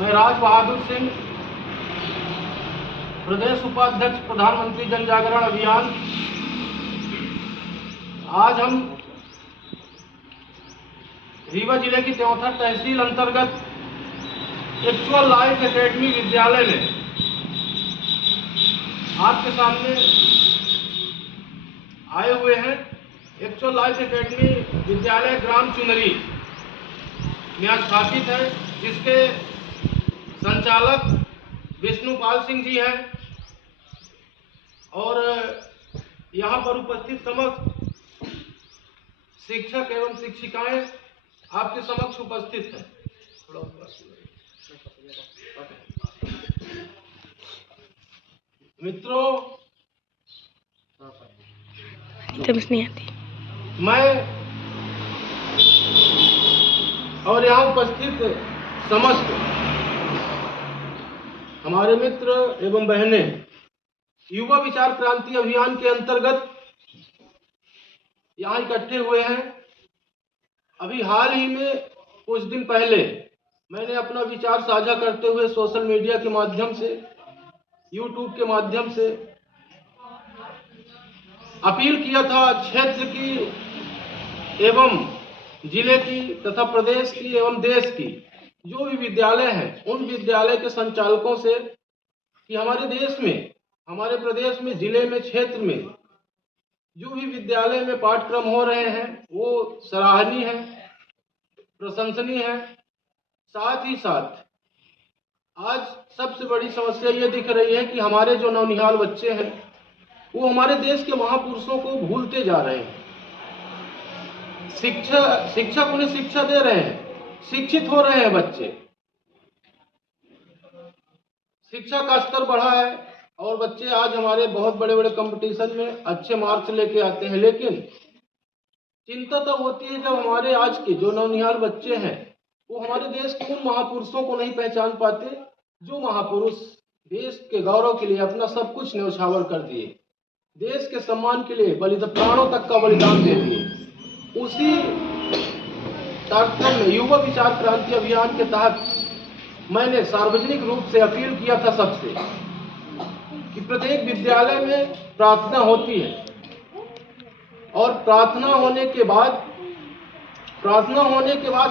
मैं राज बहादुर सिंह, प्रदेश उपाध्यक्ष प्रधानमंत्री जन जागरण अभियान। आज हम रीवा जिले की त्योंथर तहसील अंतर्गत एक्चुअल लाइफ एकेडमी विद्यालय में आपके सामने आए हुए हैं। एक्चुअल लाइफ एकेडमी विद्यालय ग्राम चुनरी में स्थापित है, जिसके संचालक विष्णुपाल सिंह जी हैं और यहाँ पर उपस्थित समस्त शिक्षक एवं शिक्षिकाएं आपके समक्ष उपस्थित हैं। मित्रों, नहीं आती। मैं और यहाँ उपस्थित समस्त हमारे मित्र एवं बहनें युवा विचार क्रांति अभियान के अंतर्गत यहाँ इकट्ठे हुए हैं। अभी हाल ही में कुछ दिन पहले मैंने अपना विचार साझा करते हुए सोशल मीडिया के माध्यम से, यूट्यूब के माध्यम से अपील किया था क्षेत्र की एवं जिले की तथा प्रदेश की एवं देश की जो भी विद्यालय हैं, उन विद्यालय के संचालकों से कि हमारे देश में, हमारे प्रदेश में, जिले में, क्षेत्र में जो भी विद्यालय में पाठ्यक्रम हो रहे हैं वो सराहनीय है, प्रशंसनीय है। साथ ही साथ आज सबसे बड़ी समस्या ये दिख रही है कि हमारे जो नौनिहाल बच्चे हैं वो हमारे देश के महापुरुषों को भूलते जा रहे हैं। शिक्षक उन्हें शिक्षा दे रहे हैं, शिक्षित हो रहे हैं बच्चे, शिक्षा का स्तर बढ़ा है और बच्चे आज हमारे बहुत बड़े बड़े कंपटीशन में अच्छे मार्क्स लेके आते हैं। लेकिन चिंता तब होती है जब हमारे आज के जो नौनिहाल बच्चे हैं वो हमारे देश के उन महापुरुषों को नहीं पहचान पाते जो महापुरुष देश के गौरव के लिए अपना सब कुछ न्यौछावर कर दिए, देश के सम्मान के लिए प्राणों तक का बलिदान दे दिए। उसी कार्यक्रम में युवा विचार क्रांति अभियान के तहत मैंने सार्वजनिक रूप से अपील किया था सबसे कि प्रत्येक विद्यालय में प्रार्थना होती है और प्रार्थना होने के बाद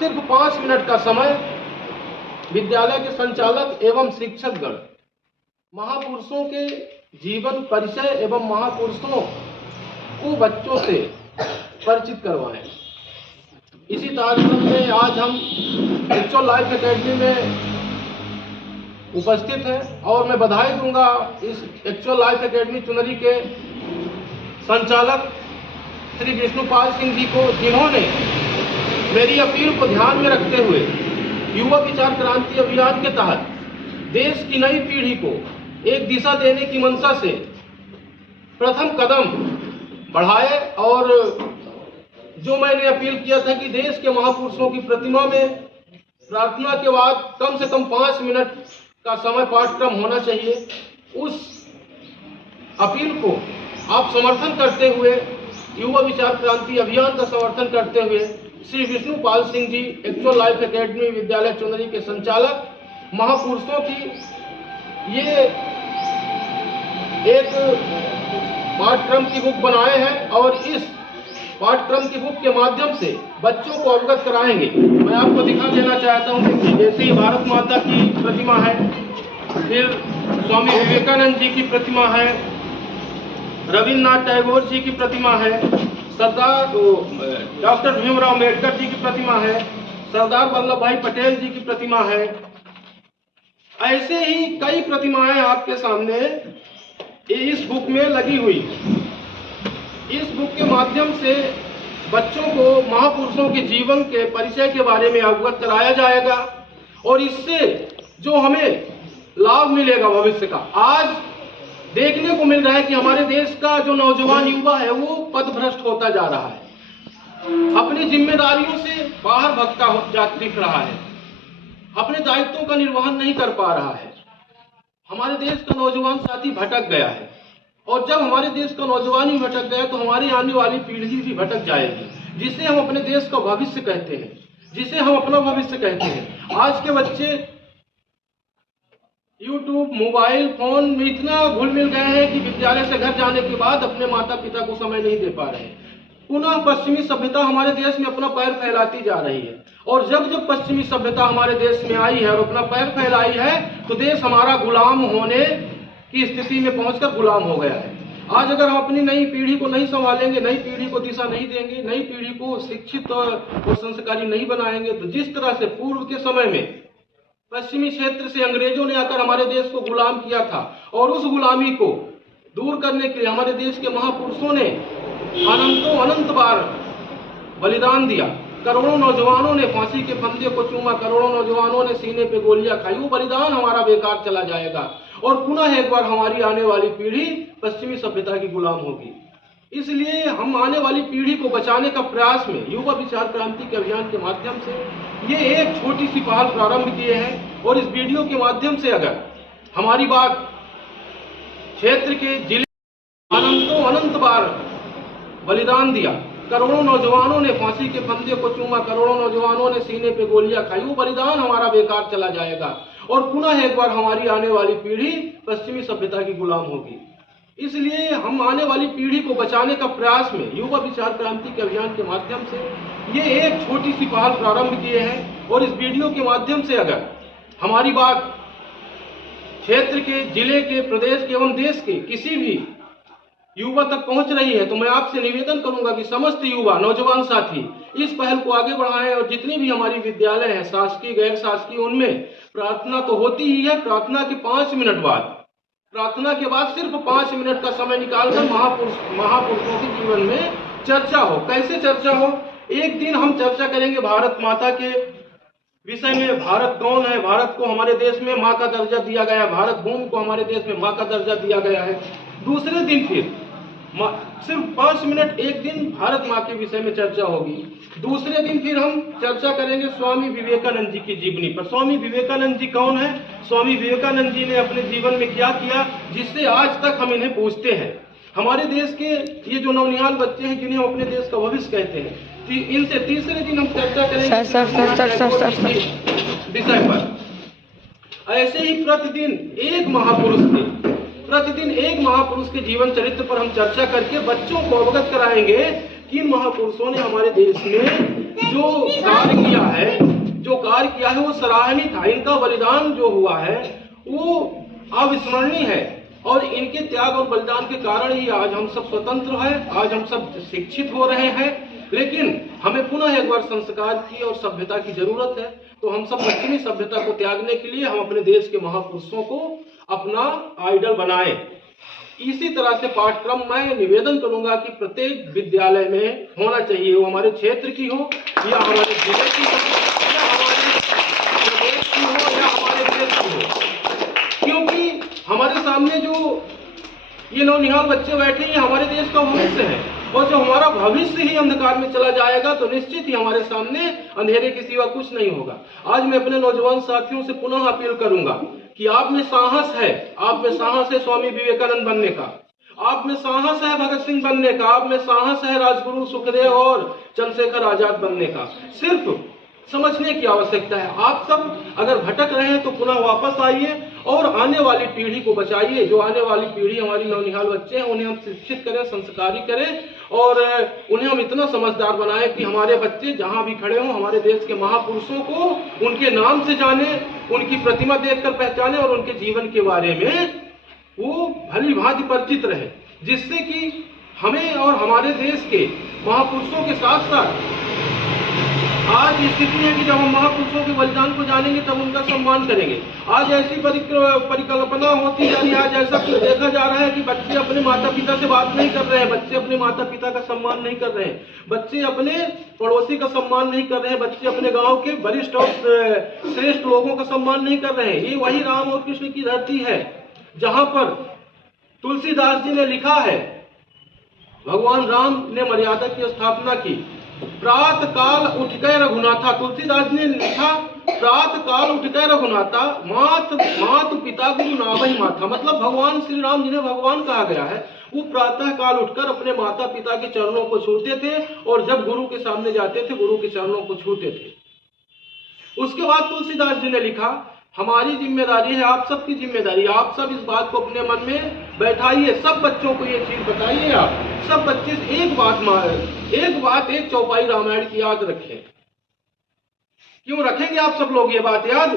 सिर्फ 5 मिनट का समय विद्यालय के संचालक एवं शिक्षकगण महापुरुषों के जीवन परिचय एवं महापुरुषों को बच्चों से परिचित करवाएं। इसी कार्यक्रम में आज हम एक्चुअल लाइफ एकेडमी में उपस्थित हैं और मैं बधाई दूंगा इस एक्चुअल लाइफ एकेडमी चुनरी के संचालक श्री विष्णुपाल सिंह जी को, जिन्होंने मेरी अपील को ध्यान में रखते हुए युवा विचार क्रांति अभियान के तहत देश की नई पीढ़ी को एक दिशा देने की मंशा से प्रथम कदम बढ़ाए। और जो मैंने अपील किया था कि देश के महापुरुषों की प्रतिमा में प्रार्थना के बाद कम से कम 5 मिनट का समय पाठ्यक्रम होना चाहिए, उस अपील को आप समर्थन करते हुए, युवा विचार क्रांति अभियान का समर्थन करते हुए Shri Vishnupal Singh ji actual life academy विद्यालय चुनरी के संचालक महापुरुषों की ये एक पाठ्यक्रम की बुक बनाए हैं और इस पाठ्यक्रम की बुक के माध्यम से बच्चों को अवगत कराएंगे। मैं आपको दिखा देना चाहता हूँ कि जैसे ही भारत माता की प्रतिमा है, फिर स्वामी विवेकानंद जी की प्रतिमा है, रविन्द्रनाथ टैगोर जी की प्रतिमा है, सरदार डॉक्टर भीमराव अम्बेडकर जी की प्रतिमा है, सरदार वल्लभ भाई पटेल जी की प्रतिमा है। ऐसे ही कई प्रतिमाएं आपके सामने इस बुक में लगी हुई। इस बुक के माध्यम से बच्चों को महापुरुषों के जीवन के परिचय के बारे में अवगत कराया जाएगा और इससे जो हमें लाभ मिलेगा भविष्य का। आज देखने को मिल रहा है कि हमारे देश का जो नौजवान युवा है वो पथभ्रष्ट होता जा रहा है, अपनी जिम्मेदारियों से बाहर भटका दिख रहा है, अपने दायित्वों का निर्वहन नहीं कर पा रहा है। हमारे देश का नौजवान साथी भटक गया है और जब हमारे देश का नौजवान ही भटक गया तो हमारी आने वाली पीढ़ी भी भटक जाएगी, जिसे हम अपने देश का भविष्य कहते हैं, जिसे हम अपना भविष्य कहते हैं। आज के बच्चे YouTube, मोबाइल फोन में इतना घुल मिल गए हैं कि विद्यालय से घर जाने के बाद अपने माता पिता को समय नहीं दे पा रहे हैं। पुनः पश्चिमी सभ्यता हमारे देश में अपना पैर फैलाती जा रही है और जब जब पश्चिमी सभ्यता हमारे देश में आई है और अपना पैर फैलाई है तो देश हमारा गुलाम होने की स्थिति में पहुंचकर गुलाम हो गया है। आज अगर हम अपनी नई पीढ़ी को नहीं संभालेंगे, नई पीढ़ी को दिशा नहीं देंगे, नई पीढ़ी को शिक्षित और संस्कारी नहीं बनाएंगे तो जिस तरह से पूर्व के समय में पश्चिमी क्षेत्र से अंग्रेजों ने आकर हमारे देश को गुलाम किया था और उस गुलामी को दूर करने के लिए हमारे देश के महापुरुषों ने अनंत बार बलिदान दिया। करोड़ों नौजवानों ने फांसी के फंदे को चूमा, करोड़ों नौजवानों ने सीने पे गोलियां खाई। वो बलिदान हमारा बेकार चला जाएगा और पुनः एक बार हमारी आने वाली पीढ़ी पश्चिमी सभ्यता की गुलाम होगी। इसलिए हम आने वाली पीढ़ी को बचाने का प्रयास में युवा विचार क्रांति के अभियान के माध्यम से ये एक छोटी सी पहल प्रारंभ किए हैं और इस वीडियो के माध्यम से अगर हमारी बात क्षेत्र के जिले अनंत बार बलिदान दिया, करोड़ों नौजवानों ने फांसी के फंदे को चूमा, करोड़ों नौजवानों ने सीने पे गोलियां खाई। वो बलिदान हमारा बेकार चला जाएगा और पुनः एक बार हमारी आने वाली पीढ़ी पश्चिमी सभ्यता की गुलाम होगी। इसलिए हम आने वाली पीढ़ी को बचाने का प्रयास में युवा विचार क्रांति के अभियान के माध्यम से ये एक छोटी सी पहल प्रारंभ किए हैं और इस वीडियो के माध्यम से अगर हमारी बात क्षेत्र के, जिले के, प्रदेश के एवं देश के किसी भी युवा तक पहुंच रही है तो मैं आपसे निवेदन करूंगा कि समस्त युवा नौजवान साथी इस पहल को आगे बढ़ाएं और जितनी भी हमारी विद्यालय हैं, शासकीय गैर शासकीय, उनमें प्रार्थना तो होती ही है। प्रार्थना के 5 मिनट बाद, प्रार्थना के बाद सिर्फ 5 मिनट का समय निकालकर महापुरुषों के जीवन में चर्चा हो। कैसे चर्चा हो? एक दिन हम चर्चा करेंगे भारत माता के विषय में, भारत कौन है, भारत को हमारे देश में माँ का दर्जा दिया गया है, भारत भूमि को हमारे देश में माँ का दर्जा दिया गया है। दूसरे दिन फिर सिर्फ 5 मिनट एक दिन भारत माँ के विषय में चर्चा होगी। दूसरे दिन फिर हम चर्चा करेंगे स्वामी विवेकानंद जी की जीवनी पर। स्वामी विवेकानंद जी कौन है? स्वामी विवेकानंद जी ने अपने जीवन में क्या किया जिससे आज तक हम इन्हें पूछते हैं। हमारे देश के ये जो नवनिहाल बच्चे हैं जिन्हें हम अपने देश का भविष्य कहते हैं, इनसे तीसरे दिन हम चर्चा करेंगे विषय पर। ऐसे ही प्रतिदिन एक महापुरुष के जीवन चरित्र पर हम चर्चा करके बच्चों को अवगत कराएंगे कि महापुरुषों ने हमारे देश में जो कार्य किया है वो सराहनीय था। इनका बलिदान जो हुआ है वो अविस्मरणीय है और इनके त्याग और बलिदान के कारण ही आज हम सब स्वतंत्र हैं, आज हम सब शिक्षित हो रहे हैं। लेकिन हमें पुनः एक बार संस्कार की और सभ्यता की जरूरत है। तो हम सब पश्चिमी सभ्यता को त्यागने के लिए हम अपने देश के महापुरुषों को अपना आइडल बनाएं। इसी तरह से पाठ्यक्रम मैं निवेदन करूंगा कि प्रत्येक विद्यालय में होना चाहिए, वो हमारे क्षेत्र की हो या हमारे जिले की हो या हमारे प्रदेश की हो या हमारे देश की हो। क्योंकि हमारे सामने जो ये नौनिहाल बच्चे बैठे हैं हमारे देश का भविष्य है और जो हमारा भविष्य ही अंधकार में चला जाएगा तो निश्चित ही हमारे सामने अंधेरे के सिवा कुछ नहीं होगा। आज मैं अपने नौजवान साथियों से पुनः अपील करूंगा कि आप में साहस है स्वामी विवेकानंद बनने का, आप में साहस है भगत सिंह बनने का, आप में साहस है राजगुरु सुखदेव और चंद्रशेखर आजाद बनने का। सिर्फ समझने की आवश्यकता है। आप सब अगर भटक रहे हैं तो पुनः वापस आइए और आने वाली पीढ़ी को बचाइए। जो आने वाली पीढ़ी हमारी नौनिहाल बच्चे हैं उन्हें हम शिक्षित करें, संस्कारी करें और उन्हें हम इतना समझदार बनाएं कि हमारे बच्चे जहां भी खड़े हों हमारे देश के महापुरुषों को उनके नाम से जाने, उनकी प्रतिमा देखकर पहचाने और उनके जीवन के बारे में वो भली भांति परिचित रहे, जिससे कि हमें और हमारे देश के महापुरुषों के साथ साथ आज स्थिति है कि जब हम महापुरुषों के बलिदान को जानेंगे तब उनका सम्मान करेंगे। आज ऐसी परिकल्पना होती जा रही है, आज ऐसा कुछ देखा जा रहा है कि बच्चे अपने माता पिता से बात नहीं कर रहे हैं, बच्चे अपने माता पिता का सम्मान नहीं कर रहे हैं, बच्चे अपने पड़ोसी का सम्मान नहीं कर रहे हैं, बच्चे अपने गांव के वरिष्ठ और श्रेष्ठ लोगों का सम्मान नहीं कर रहे हैं। ये वही राम और कृष्ण की धरती है जहां पर तुलसीदास जी ने लिखा है, भगवान राम ने मर्यादा की स्थापना की। प्रात काल उठ गए रघुनाथा, तुलसीदास ने लिखा प्रात काल उठ गए रघुनाथा, मात पिता गुरु नावहि माथा। मतलब भगवान श्री राम जिन्हें भगवान कहा गया है, वो प्रातः काल उठकर अपने माता पिता के चरणों को छूते थे और जब गुरु के सामने जाते थे गुरु के चरणों को छूते थे। उसके बाद तुलसीदास जी ने लिखा, हमारी जिम्मेदारी है, आप सबकी जिम्मेदारी, आप सब इस बात को अपने मन में बैठाइए, सब बच्चों को ये चीज बताइए, आप सब बच्चे एक चौपाई रामायण की याद रखें। क्यों रखेंगे आप सब लोग ये बात याद?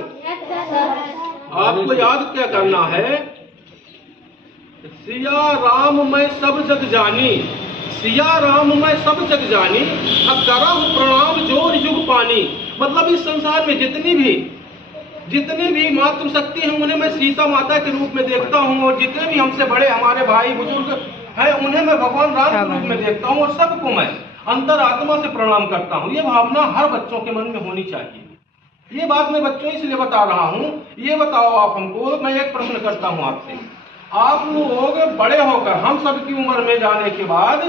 आपको याद क्या करना है? सिया राम मैं सब जग जानी, सिया राम मैं सब जग जानी, अब करहु प्रणाम जोर युग पानी। मतलब इस संसार में जितनी भी मातृ शक्ति है उन्हें मैं सीता माता के रूप में देखता हूँ, और जितने भी हमसे बड़े हमारे भाई बुजुर्ग हैं उन्हें मैं भगवान राम के रूप में देखता हूँ, और सबको मैं अंतरात्मा से प्रणाम करता हूँ। ये भावना हर बच्चों के मन में होनी चाहिए। ये बात मैं बच्चों इसलिए बता रहा हूँ। ये बताओ आप हमको, मैं एक प्रश्न करता हूँ आपसे, आप लोग बड़े होकर हम सब की उम्र में जाने के बाद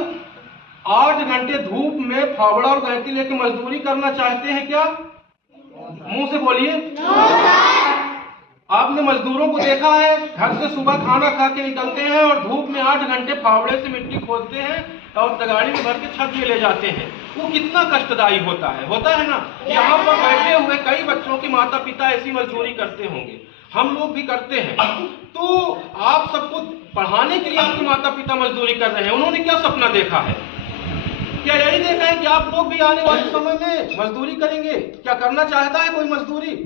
8 घंटे धूप में फावड़ा और गैंती लेके मजदूरी करना चाहते हैं क्या? मुंह से बोलिए। आपने मजदूरों को देखा है, घर से सुबह खाना खा के निकलते हैं और धूप में 8 घंटे फावड़े से मिट्टी खोदते हैं और तगाड़ी में भर के छत में ले जाते हैं। वो कितना कष्टदायी होता है ना। यहाँ पर बैठे हुए कई बच्चों के माता पिता ऐसी मजदूरी करते होंगे, हम लोग भी करते हैं। तो आप सबको पढ़ाने के लिए आपके माता पिता मजदूरी कर रहे हैं, उन्होंने क्या सपना देखा है? क्या यही देखा है कि आप लोग भी आने वाले समय में मजदूरी करेंगे? क्या करना चाहता है कोई मजदूरी?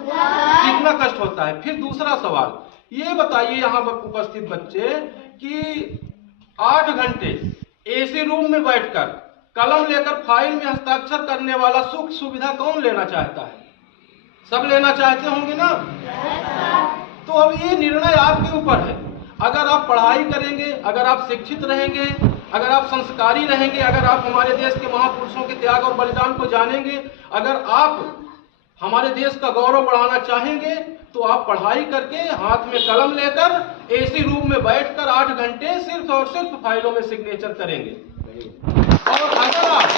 कितना कष्ट होता है। फिर दूसरा सवाल ये बताइए यहाँ पर उपस्थित बच्चे कि 8 घंटे एसी रूम में बैठकर कलम लेकर फाइल में हस्ताक्षर करने वाला सुख सुविधा कौन लेना चाहता है? सब लेना चाहते होंगे ना। तो अब ये निर्णय आपके ऊपर है। अगर आप पढ़ाई करेंगे, अगर आप शिक्षित रहेंगे, अगर आप संस्कारी रहेंगे, अगर आप हमारे देश के महापुरुषों के त्याग और बलिदान को जानेंगे, अगर आप हमारे देश का गौरव बढ़ाना चाहेंगे, तो आप पढ़ाई करके हाथ में कलम लेकर एसी रूम में बैठकर 8 घंटे सिर्फ और सिर्फ फाइलों में सिग्नेचर करेंगे। और अगर आप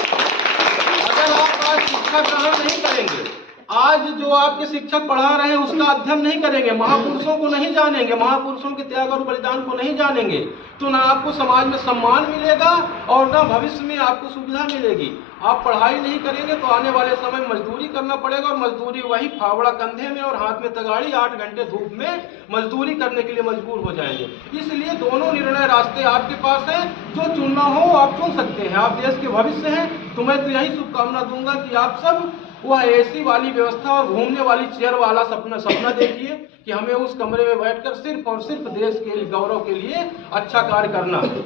आज शिक्षा ग्रहण नहीं करेंगे, आज जो आपके शिक्षक पढ़ा रहे हैं उसका अध्ययन नहीं करेंगे, महापुरुषों को नहीं जानेंगे, महापुरुषों के त्याग और बलिदान को नहीं जानेंगे, तो ना आपको समाज में सम्मान मिलेगा और ना भविष्य में आपको सुविधा मिलेगी। आप पढ़ाई नहीं करेंगे तो आने वाले समय मजदूरी करना पड़ेगा, और मजदूरी वही फावड़ा कंधे में और हाथ में तगाड़ी 8 घंटे धूप में मजदूरी करने के लिए मजबूर हो जाएंगे। इसलिए दोनों निर्णय रास्ते आपके पास हैं, जो चुनना हो आप चुन सकते हैं। आप देश के भविष्य हैं, तो मैं तो यही शुभकामना दूंगा कि आप सब वह एसी वाली व्यवस्था और घूमने वाली चेयर वाला सपना देखिए कि हमें उस कमरे में बैठकर सिर्फ और सिर्फ देश के गौरव के लिए अच्छा कार्य करना है।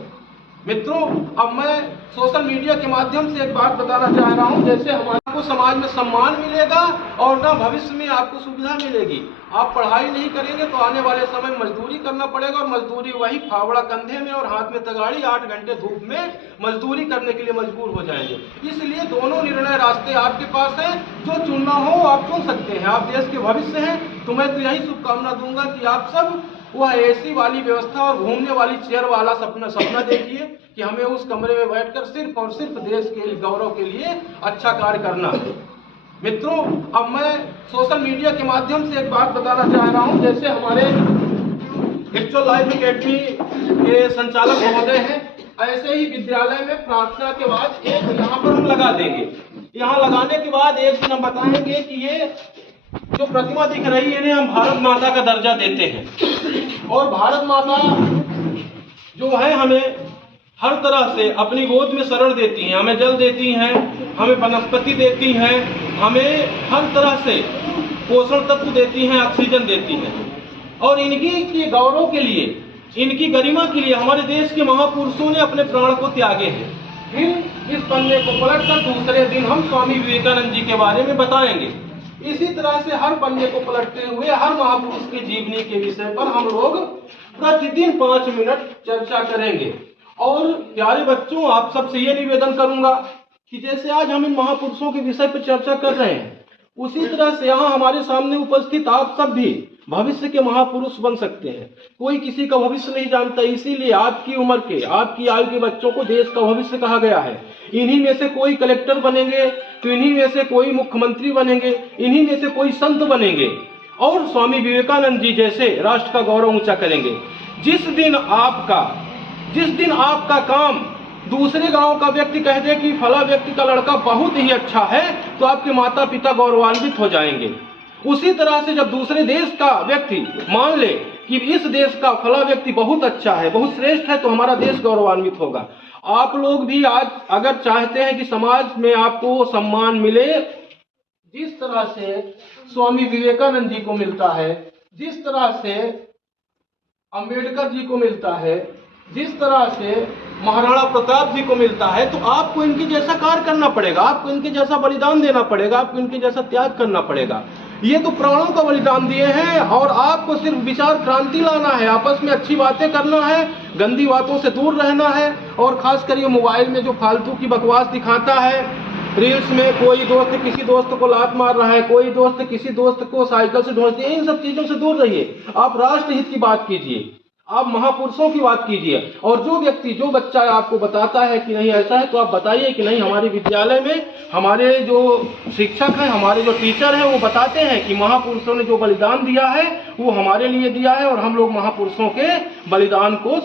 मित्रों, अब मैं सोशल मीडिया के माध्यम से एक बात बताना चाह रहा हूं, जैसे हमारे को समाज में सम्मान मिलेगा और ना भविष्य में आपको सुविधा मिलेगी। आप पढ़ाई नहीं करेंगे तो आने वाले समय मजदूरी करना पड़ेगा, और मजदूरी वही फावड़ा कंधे में और हाथ में तगाड़ी 8 घंटे धूप में मजदूरी करने के लिए मजबूर हो जाएंगे। इसलिए दोनों निर्णय रास्ते आपके पास हैं, जो चुनना हो आप चुन सकते हैं। आप देश के भविष्य हैं, तो मैं तो यही शुभकामना दूंगा कि आप सब वह एसी वाली व्यवस्था और घूमने वाली चेयर वाला सपना देखिए कि हमें उस कमरे में बैठकर सिर्फ और सिर्फ देश के गौरव के लिए अच्छा कार्य करना है। मित्रों, अब मैं सोशल मीडिया के माध्यम से एक बात बताना चाह रहा हूं, जैसे हमारे एक्चुअल लाइफ एकेडमी के संचालक महोदय हैं, ऐसे ही विद्यालय में प्रार्थना के बाद एक यहाँ पर हम लगा देंगे। यहाँ लगाने के बाद एक दिन हम बताएंगे कि ये जो प्रतिमा दिख रही है इन्हें हम भारत माता का दर्जा देते हैं, और भारत माता जो है हमें हर तरह से अपनी गोद में शरण देती हैं, हमें जल देती हैं, हमें वनस्पति देती हैं, हमें हर तरह से पोषण तत्व देती हैं, ऑक्सीजन देती हैं। और इनकी गौरव के लिए, इनकी गरिमा के लिए हमारे देश के महापुरुषों ने अपने प्राण को त्यागे हैं। फिर इस पन्ने को पलटकर दूसरे दिन हम स्वामी विवेकानंद जी के बारे में बताएंगे। इसी तरह से हर पन्ने को पलटते हुए हर महापुरुष की जीवनी के विषय पर हम लोग प्रतिदिन 5 मिनट चर्चा करेंगे। और प्यारे बच्चों, आप सबसे ये निवेदन करूंगा कि जैसे आज हम इन महापुरुषों के विषय पर चर्चा कर रहे हैं, उसी तरह से यहाँ हमारे सामने उपस्थित आप सब भी भविष्य के महापुरुष बन सकते हैं। कोई किसी का भविष्य नहीं जानता, इसीलिए आपकी उम्र के, आपकी आयु के बच्चों को देश का भविष्य कहा गया है। इन्हीं में से कोई कलेक्टर बनेंगे, तो इन्हीं में से कोई मुख्यमंत्री बनेंगे, इन्हीं में से कोई संत बनेंगे और स्वामी विवेकानंद जी जैसे राष्ट्र का गौरव ऊंचा करेंगे। जिस दिन आपका काम दूसरे गांव का व्यक्ति कह दे कि फला व्यक्ति का लड़का बहुत ही अच्छा है, तो आपके माता पिता गौरवान्वित हो जाएंगे। उसी तरह से जब दूसरे देश का व्यक्ति मान ले कि इस देश का फला व्यक्ति बहुत अच्छा है, बहुत श्रेष्ठ है, तो हमारा देश गौरवान्वित होगा। आप लोग भी आज अगर चाहते हैं कि समाज में आपको सम्मान मिले, जिस तरह से स्वामी विवेकानंद जी को मिलता है, जिस तरह से अंबेडकर जी को मिलता है, जिस तरह से महाराणा प्रताप जी को मिलता है, तो आपको इनके जैसा कार्य करना पड़ेगा, आपको इनके जैसा बलिदान देना पड़ेगा, आपको इनके जैसा त्याग करना पड़ेगा। ये तो प्राणों का बलिदान दिए हैं और आपको सिर्फ विचार क्रांति लाना है, आपस में अच्छी बातें करना है, गंदी बातों से दूर रहना है। और खासकर ये मोबाइल में जो फालतू की बकवास दिखाता है, रील्स में कोई दोस्त किसी दोस्त को लात मार रहा है, कोई दोस्त किसी दोस्त को साइकिल से ठोक दिया, इन सब चीजों से दूर रहिए। आप राष्ट्र हित की बात कीजिए, आप महापुरुषों की बात कीजिए। और जो व्यक्ति, जो बच्चा आपको बताता है कि नहीं ऐसा है, तो आप बताइए कि नहीं, हमारे विद्यालय में हमारे जो शिक्षक हैं, हमारे जो टीचर हैं, वो बताते हैं कि महापुरुषों ने जो बलिदान दिया है वो हमारे लिए दिया है और हम लोग महापुरुषों के बलिदान को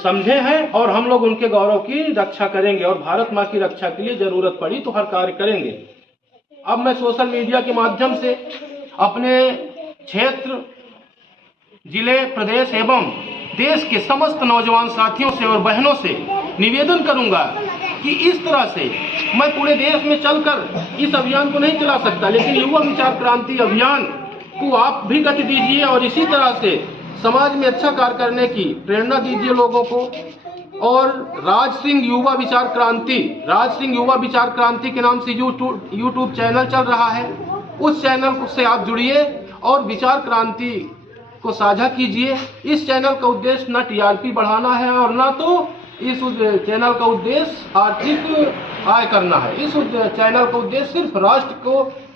समझे हैं और हम लोग उनके गौरव की रक्षा करेंगे और भारत माँ की रक्षा के लिए जरूरत पड़ी तो हर कार्य करेंगे। अब मैं सोशल मीडिया के माध्यम से अपने क्षेत्र, जिले, प्रदेश एवं देश के समस्त नौजवान साथियों से और बहनों से निवेदन करूंगा कि इस तरह से मैं पूरे देश में चलकर इस अभियान को नहीं चला सकता, लेकिन युवा विचार क्रांति अभियान को आप भी गति दीजिए और इसी तरह से समाज में अच्छा कार्य करने की प्रेरणा दीजिए लोगों को। और राज सिंह युवा विचार क्रांति के नाम से यूट्यूब चैनल चल रहा है, उस चैनल से आप जुड़िए और विचार क्रांति को साझा कीजिए। इस चैनल का उद्देश्य न टीआरपी बढ़ाना है और न तो इस चैनल का उद्देश्य आर्थिक आय करना है। इस चैनल का उद्देश्य सिर्फ राष्ट्र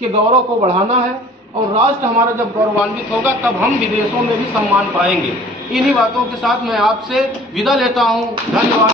के गौरव को बढ़ाना है और राष्ट्र हमारा जब गौरवान्वित होगा तब हम विदेशों में भी सम्मान पाएंगे। इन्हीं बातों के साथ मैं आपसे विदा लेता हूँ। धन्यवाद।